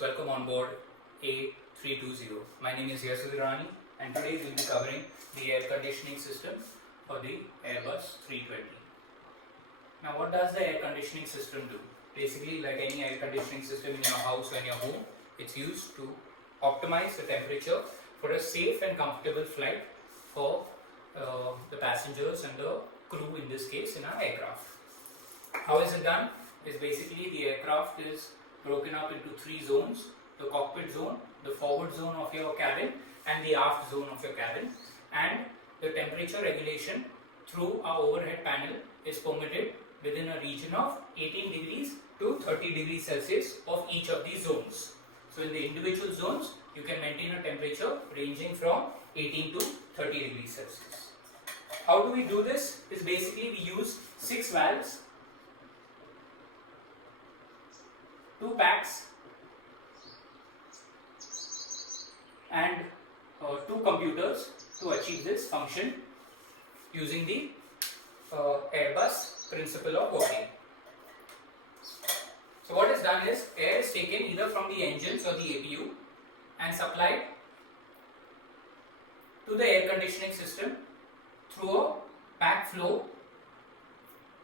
welcome on board A320. My name is Yasir Rani and today we will be covering the air conditioning system for the Airbus 320. Now what does the air conditioning system do? Basically, like any air conditioning system in your house or in your home, it's used to optimize the temperature for a safe and comfortable flight for the passengers and the crew, in this case in our aircraft. How is it done? Is basically the aircraft is broken up into three zones: the cockpit zone, the forward zone of your cabin and the aft zone of your cabin, and the temperature regulation through our overhead panel is permitted within a region of 18 degrees to 30 degrees Celsius of each of these zones. So in the individual zones you can maintain a temperature ranging from 18 to 30 degrees Celsius. How do we do this? Is basically we use 6 valves, 2 packs and 2 computers to achieve this function using the Airbus principle of working. So what is done is air is taken either from the engines or the APU and supplied to the air conditioning system through a pack flow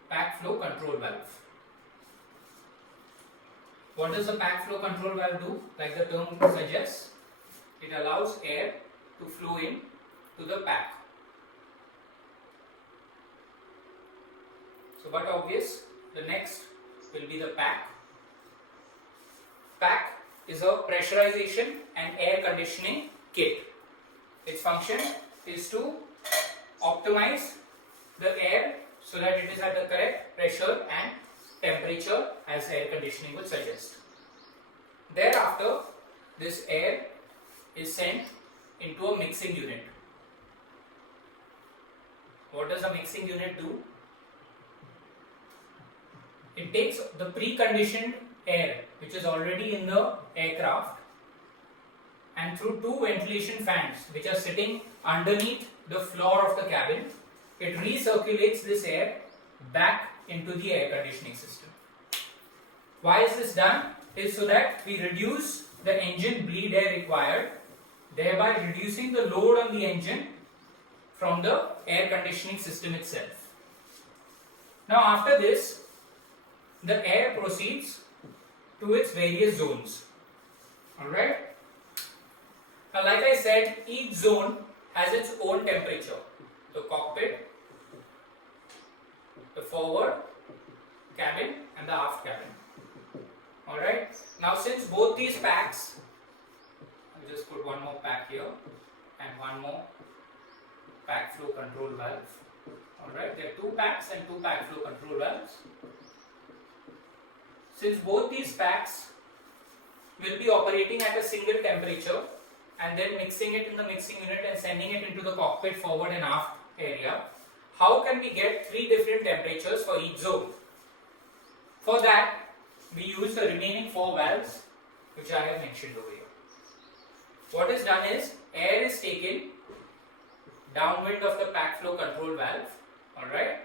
control valve. What does the pack flow control valve do? Like the term suggests, it allows air to flow in to the pack. So but obvious, the next will be the pack. Pack is a pressurization and air conditioning kit. Its function is to optimize the air so that it is at the correct pressure and temperature as air conditioning would suggest. Thereafter, this air is sent into a mixing unit. What does a mixing unit do? It takes the preconditioned air which is already in the aircraft and through 2 ventilation fans which are sitting underneath the floor of the cabin, it recirculates this air back into the air conditioning system. Why is this done? Is so that we reduce the engine bleed air required, thereby reducing the load on the engine from the air conditioning system itself. Now after this, the air proceeds to its various zones. Alright? Now like I said, each zone has its own temperature. The cockpit, the forward cabin and the aft cabin. Alright? Now since both these packs, I'll just put one more pack here and one more pack flow control valve. Alright? There are 2 packs and 2 pack flow control valves. Since both these packs will be operating at a single temperature and then mixing it in the mixing unit and sending it into the cockpit forward and aft area, how can we get 3 different temperatures for each zone? For that, we use the remaining 4 valves which I have mentioned over here. What is done is air is taken downwind of the pack flow control valve, alright,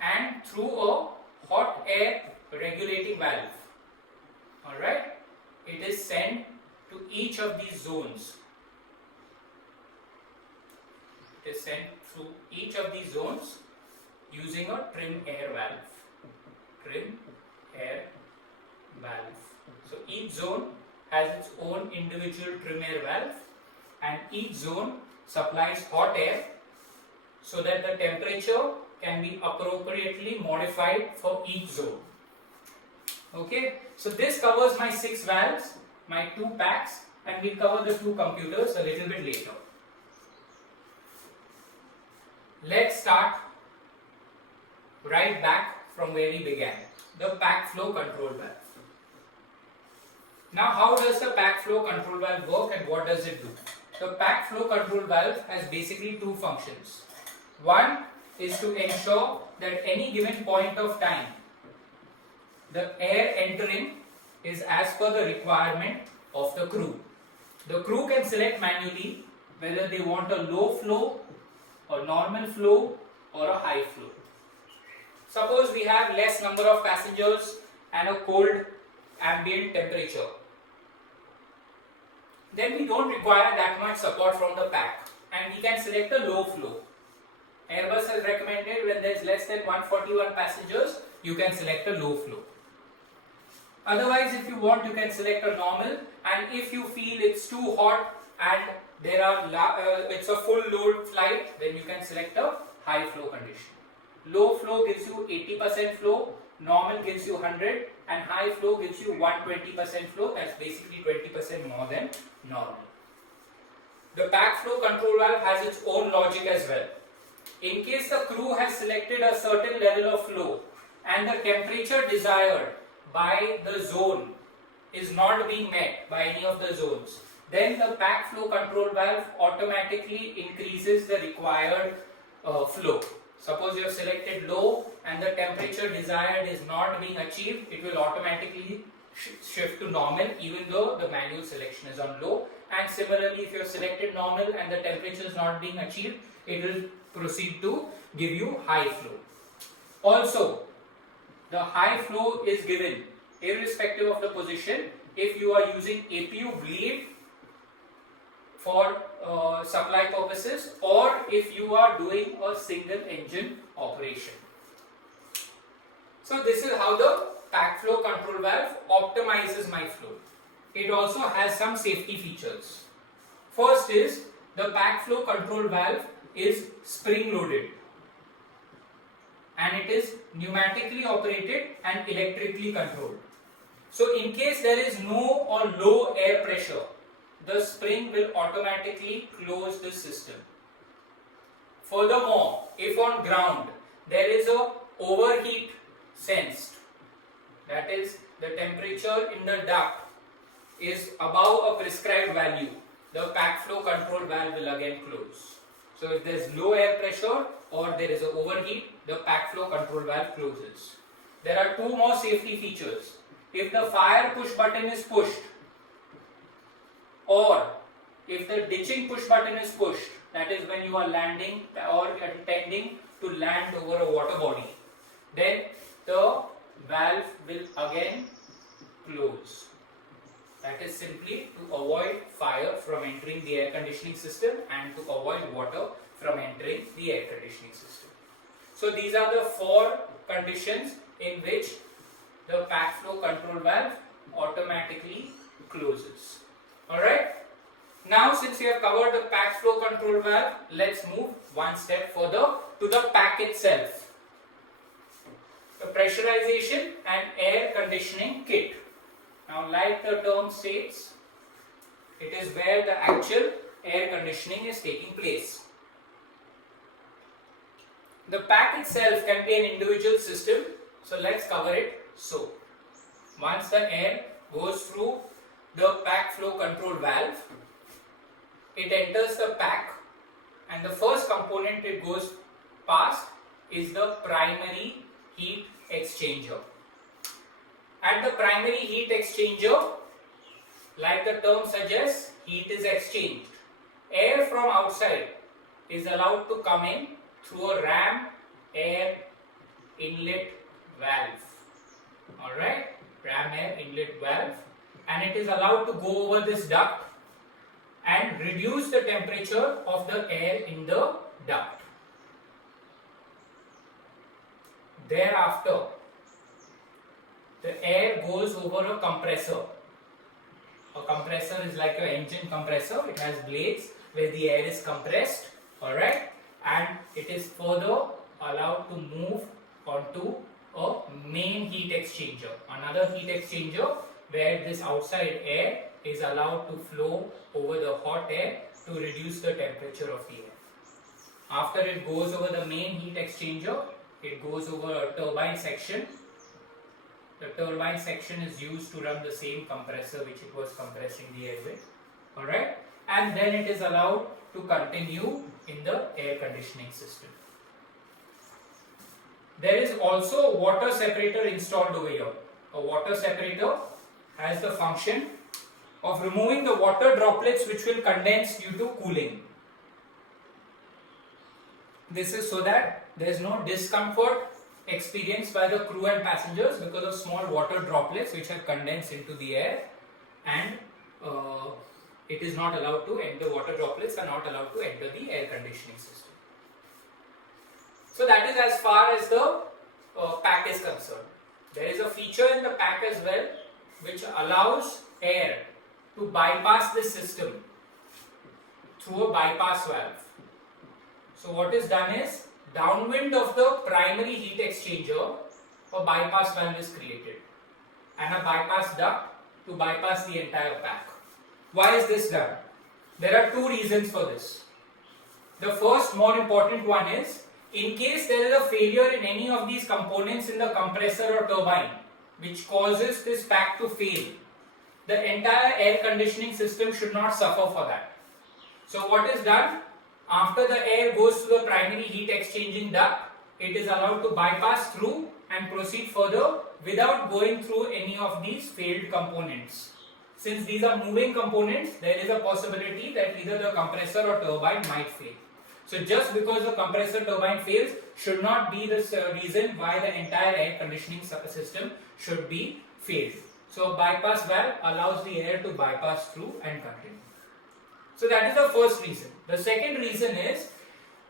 and through a hot air regulating valve, alright, it is sent to each of these zones. It is sent through each of these zones using a trim air valve. Trim air valve. So each zone has its own individual trim air valve and each zone supplies hot air so that the temperature can be appropriately modified for each zone. Okay, so this covers my 6 valves, my 2 packs, and we'll cover the 2 computers a little bit later. Let's start right back from where we began, the pack flow control valve. Now how does the pack flow control valve work and what does it do? The pack flow control valve has basically 2 functions. One is to ensure that any given point of time the air entering is as per the requirement of the crew. The crew can select manually whether they want a low flow, a normal flow or a high flow. Suppose we have less number of passengers and a cold ambient temperature, then we don't require that much support from the pack and we can select a low flow. Airbus has recommended when there is less than 141 passengers, you can select a low flow. Otherwise, if you want, you can select a normal, and if you feel it's too hot and it's a full load flight, then you can select a high flow condition. Low flow gives you 80% flow, normal gives you 100, and high flow gives you 120% flow. That's basically 20% more than normal. The pack flow control valve has its own logic as well. In case the crew has selected a certain level of flow and the temperature desired by the zone is not being met by any of the zones, then the pack flow control valve automatically increases the required flow. Suppose you have selected low and the temperature desired is not being achieved, it will automatically shift to normal even though the manual selection is on low. And similarly, if you have selected normal and the temperature is not being achieved, it will proceed to give you high flow. Also, the high flow is given irrespective of the position if you are using APU bleed for supply purposes or if you are doing a single engine operation. So this is how the pack flow control valve optimizes my flow. It also has some safety features. First is the pack flow control valve is spring loaded and it is pneumatically operated and electrically controlled. So in case there is no or low air pressure, the spring will automatically close the system. Furthermore, if on ground there is a overheat sensed, that is the temperature in the duct is above a prescribed value, the pack flow control valve will again close. So if there is low air pressure or there is an overheat, the pack flow control valve closes. There are two more safety features. If the fire push button is pushed or if the ditching push button is pushed, that is when you are landing or intending to land over a water body, then the valve will again close. That is simply to avoid fire from entering the air conditioning system and to avoid water from entering the air conditioning system. So these are the four conditions in which the pack flow control valve automatically closes. Alright. Now since we have covered the pack flow control valve, let's move one step further to the pack itself. The pressurization and air conditioning kit. Now like the term states, it is where the actual air conditioning is taking place. The pack itself can be an individual system, so let's cover it. So, once the air goes through the pack flow control valve, it enters the pack and the first component it goes past is the primary heat exchanger. At the primary heat exchanger, like the term suggests, heat is exchanged. Air from outside is allowed to come in through a ram air inlet valve. Alright, ram air inlet valve, and it is allowed to go over this duct and reduce the temperature of the air in the duct. Thereafter, the air goes over a compressor. A compressor is like an engine compressor. It has blades where the air is compressed, alright, and it is further allowed to move onto a main heat exchanger, another heat exchanger where this outside air is allowed to flow over the hot air to reduce the temperature of the air. After it goes over the main heat exchanger, it goes over a turbine section. The turbine section is used to run the same compressor which it was compressing the air with, alright, and then it is allowed to continue in the air conditioning system. There is also a water separator installed over here. A water separator has the function of removing the water droplets which will condense due to cooling. This is so that there is no discomfort experienced by the crew and passengers because of small water droplets which have condensed into the air, and it is not allowed to enter, the water droplets are not allowed to enter the air conditioning system. So that is as far as the pack is concerned. There is a feature in the pack as well which allows air to bypass this system through a bypass valve. So what is done is, downwind of the primary heat exchanger, a bypass valve is created and a bypass duct to bypass the entire pack. Why is this done? There are two reasons for this. The first, more important one is, in case there is a failure in any of these components in the compressor or turbine which causes this pack to fail, the entire air conditioning system should not suffer for that. So what is done? After the air goes to the primary heat exchanging duct, it is allowed to bypass through and proceed further without going through any of these failed components. Since these are moving components, there is a possibility that either the compressor or turbine might fail. So just because the compressor turbine fails should not be the reason why the entire air conditioning system should be failed. So a bypass valve allows the air to bypass through and continue. So that is the first reason. The second reason is,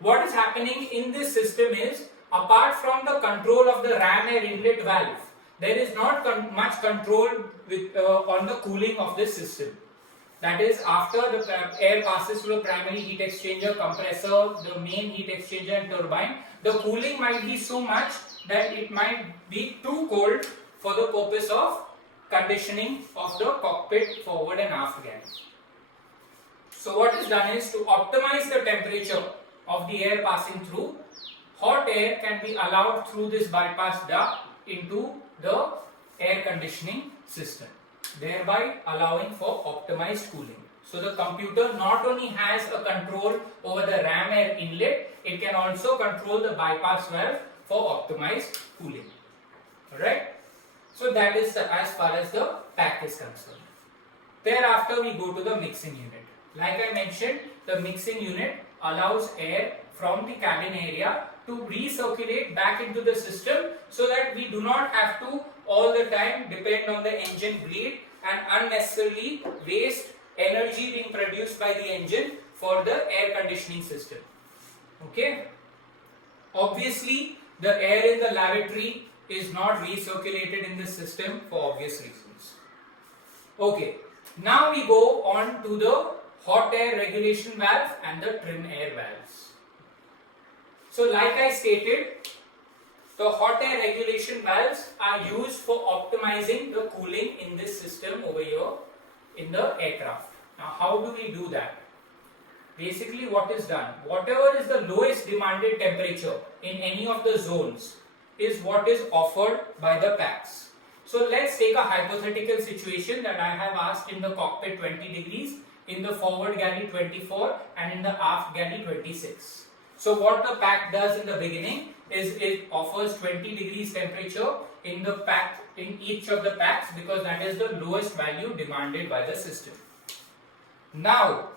what is happening in this system is, apart from the control of the ram air inlet valve, there is not much control with, on the cooling of this system. That is, after the air passes through the primary heat exchanger, compressor, the main heat exchanger and turbine, the cooling might be so much that it might be too cold for the purpose of conditioning of the cockpit forward and aft galleys. So what is done is, to optimize the temperature of the air passing through, hot air can be allowed through this bypass duct into the air conditioning system, thereby allowing for optimized cooling. So the computer not only has a control over the ram air inlet, it can also control the bypass valve for optimized cooling. Alright? So that is as far as the pack is concerned. Thereafter we go to the mixing unit. Like I mentioned, the mixing unit allows air from the cabin area to recirculate back into the system, so that we do not have to all the time depend on the engine bleed and unnecessarily waste energy being produced by the engine for the air conditioning system. Okay? Obviously, the air in the lavatory is not recirculated in the system for obvious reasons. Okay, now we go on to the hot air regulation valve and the trim air valves. So like I stated, the hot air regulation valves are used for optimizing the cooling in this system over here in the aircraft. Now how do we do that? Basically what is done, whatever is the lowest demanded temperature in any of the zones is what is offered by the packs. So let's take a hypothetical situation that I have asked in the cockpit 20 degrees, in the forward galley 24 and in the aft galley 26. So what the pack does in the beginning is it offers 20 degrees temperature in the pack, in each of the packs, because that is the lowest value demanded by the system. Now,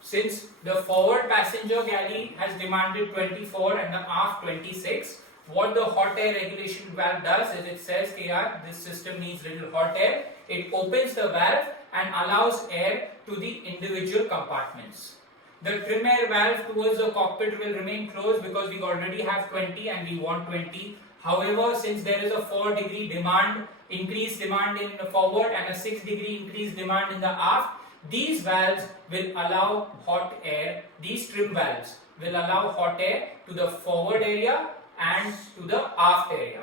since the forward passenger galley has demanded 24 and the aft 26, what the hot air regulation valve does is it says, "Yeah, this system needs little hot air." It opens the valve and allows air to the individual compartments. The trim air valve towards the cockpit will remain closed because we already have 20 and we want 20. However, since there is a 4-degree demand, increased demand in the forward and a 6-degree increased demand in the aft, these valves will allow hot air, these trim valves will allow hot air to the forward area and to the aft area.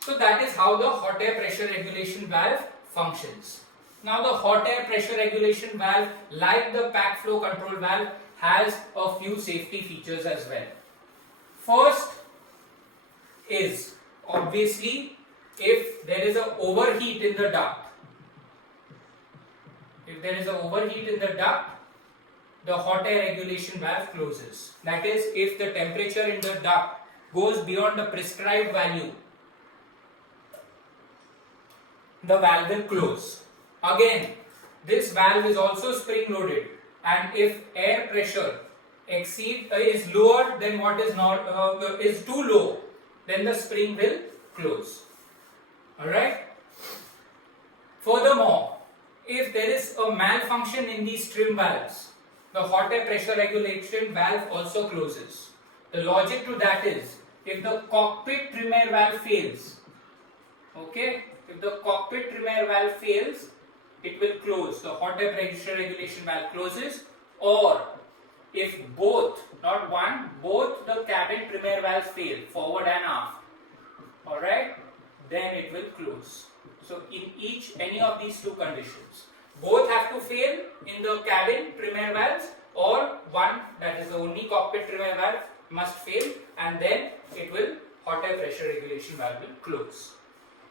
So that is how the hot air pressure regulation valve functions. Now the hot air pressure regulation valve, like the pack flow control valve, has a few safety features as well. First is, obviously, if there is an overheat in the duct, the hot air regulation valve closes. That is, if the temperature in the duct goes beyond the prescribed value, the valve will close. Again, this valve is also spring loaded, and if air pressure is lower than what is not is too low, then the spring will close. Alright. Furthermore, if there is a malfunction in these trim valves, the hot air pressure regulation valve also closes. The logic to that is, if the cockpit trim air valve fails, okay, if the cockpit trim air valve fails, it will close. The hot air pressure regulation valve closes. Or if both, not one, both the cabin trim air valves fail, forward and aft, alright, then it will close. So in any of these two conditions, both have to fail in the cabin trim air valves, or one, that is the only cockpit trim air valve, must fail, and then it will, hot air pressure regulation valve will close.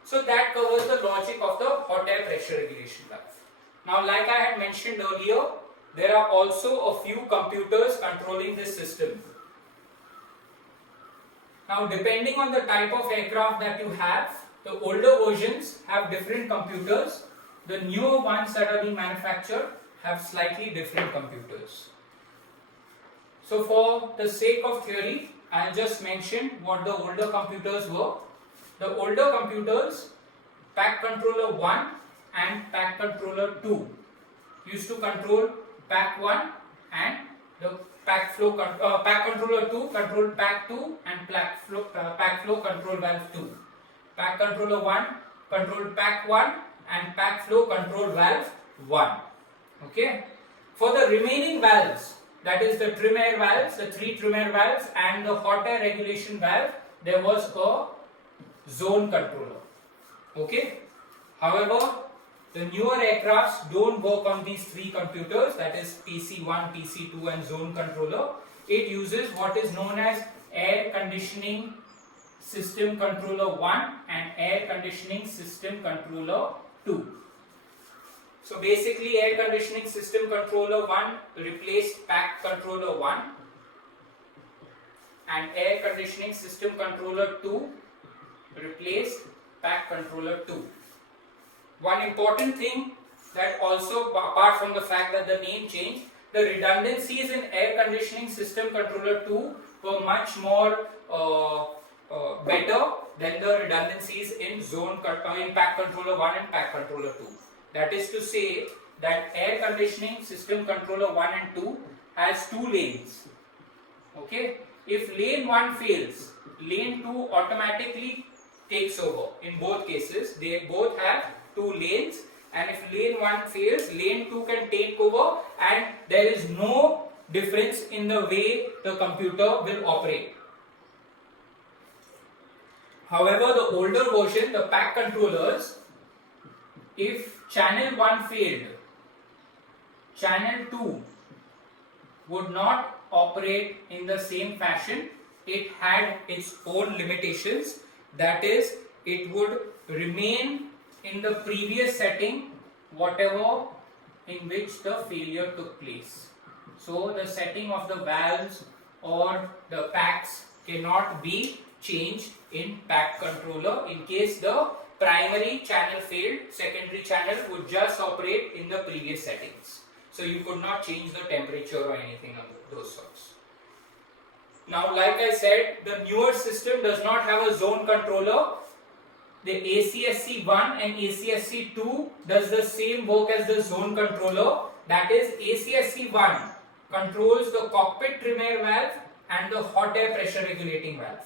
So that covers the logic of the hot air pressure regulation valve. Now, like I had mentioned earlier, there are also a few computers controlling this system. Now, depending on the type of aircraft that you have, the older versions have different computers. The newer ones that are being manufactured have slightly different computers. So for the sake of theory, I'll just mention what the older computers were. The older computers, Pack Controller 1 and Pack Controller 2, used to control Pack 1, and the Pack Controller 2 controlled Pack 2 and Pack Flow Control Valve 2. Pack Controller 1 controlled Pack 1 and Pack Flow Control Valve 1. Okay. For the remaining valves, that is the trim air valves, the 3 trim air valves and the hot air regulation valve, there was a zone controller. Okay. However, the newer aircrafts don't work on these 3 computers, that is PC1, PC2 and zone controller. It uses what is known as air conditioning system controller 1 and air conditioning system controller 2. So basically, air conditioning system controller 1 replaced Pack Controller 1 and air conditioning system controller 2 replaced Pack Controller 2. One important thing that also, apart from the fact that the name changed, the redundancies in air conditioning system controller 2 were much more better than the redundancies in Pack Controller 1 and Pack Controller 2. That is to say that air conditioning system controller 1 and 2 has 2 lanes. Okay. If lane 1 fails, lane 2 automatically takes over. In both cases, they both have 2 lanes, and if lane 1 fails, lane 2 can take over, and there is no difference in the way the computer will operate. However, the older version, the Pack controllers, if channel 1 failed, channel 2 would not operate in the same fashion. It had its own limitations. That is, it would remain in the previous setting, whatever in which the failure took place. So the setting of the valves or the packs cannot be changed in Pack controller. In case the primary channel failed, secondary channel would just operate in the previous settings. So you could not change the temperature or anything of those sorts. Now, like I said, the newer system does not have a zone controller. The ACSC1 and ACSC2 does the same work as the zone controller. That is, ACSC1 controls the cockpit trim air valve and the hot air pressure regulating valve.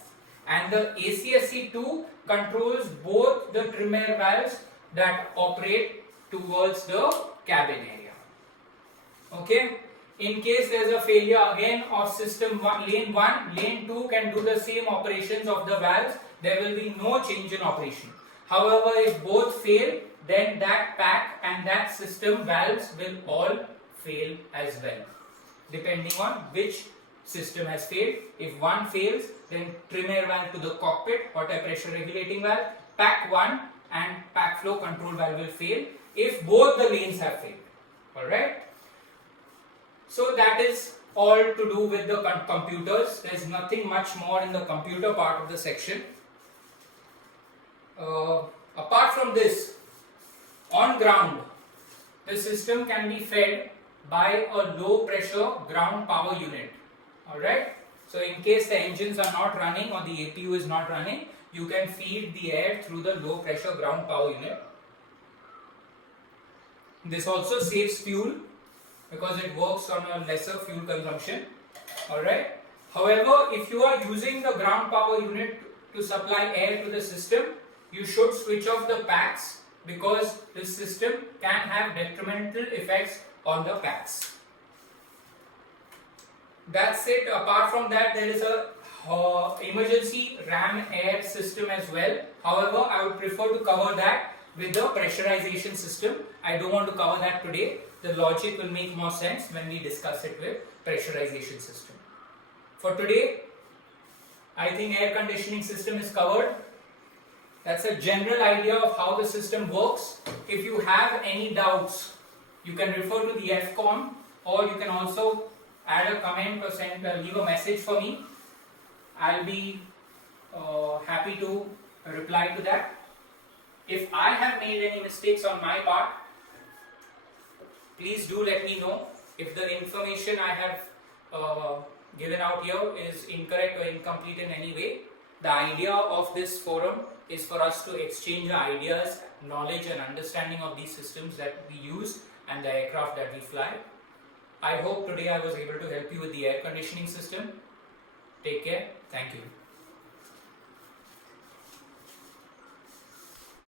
And the ACSC2 controls both the trim air valves that operate towards the cabin area. Okay. In case there is a failure again of system 1, lane 1, lane 2 can do the same operations of the valves. There will be no change in operation. However, if both fail, then that pack and that system valves will all fail as well, depending on which system has failed. If one fails, then trim air valve to the cockpit, hot air pressure regulating valve, pack 1 and pack flow control valve will fail if both the lanes have failed. Alright. So that is all to do with the computers. There is nothing much more in the computer part of the section. Apart from this, on ground, the system can be fed by a low pressure ground power unit. Alright, so in case the engines are not running or the APU is not running, you can feed the air through the low pressure ground power unit. This also saves fuel because it works on a lesser fuel consumption. Alright, however, if you are using the ground power unit to supply air to the system, you should switch off the packs because this system can have detrimental effects on the packs. That's it. Apart from that, there is a emergency ram air system as well. However, I would prefer to cover that with the pressurization system. I don't want to cover that today. The logic will make more sense when we discuss it with pressurization system. For today, I think air conditioning system is covered. That's a general idea of how the system works. If you have any doubts, you can refer to the FCON, or you can also add a comment or leave a message for me. I'll be happy to reply to that. If I have made any mistakes on my part, please do let me know. If the information I have given out here is incorrect or incomplete in any way, the idea of this forum is for us to exchange ideas, knowledge and understanding of these systems that we use and the aircraft that we fly. I hope today I was able to help you with the air conditioning system. Take care. Thank you.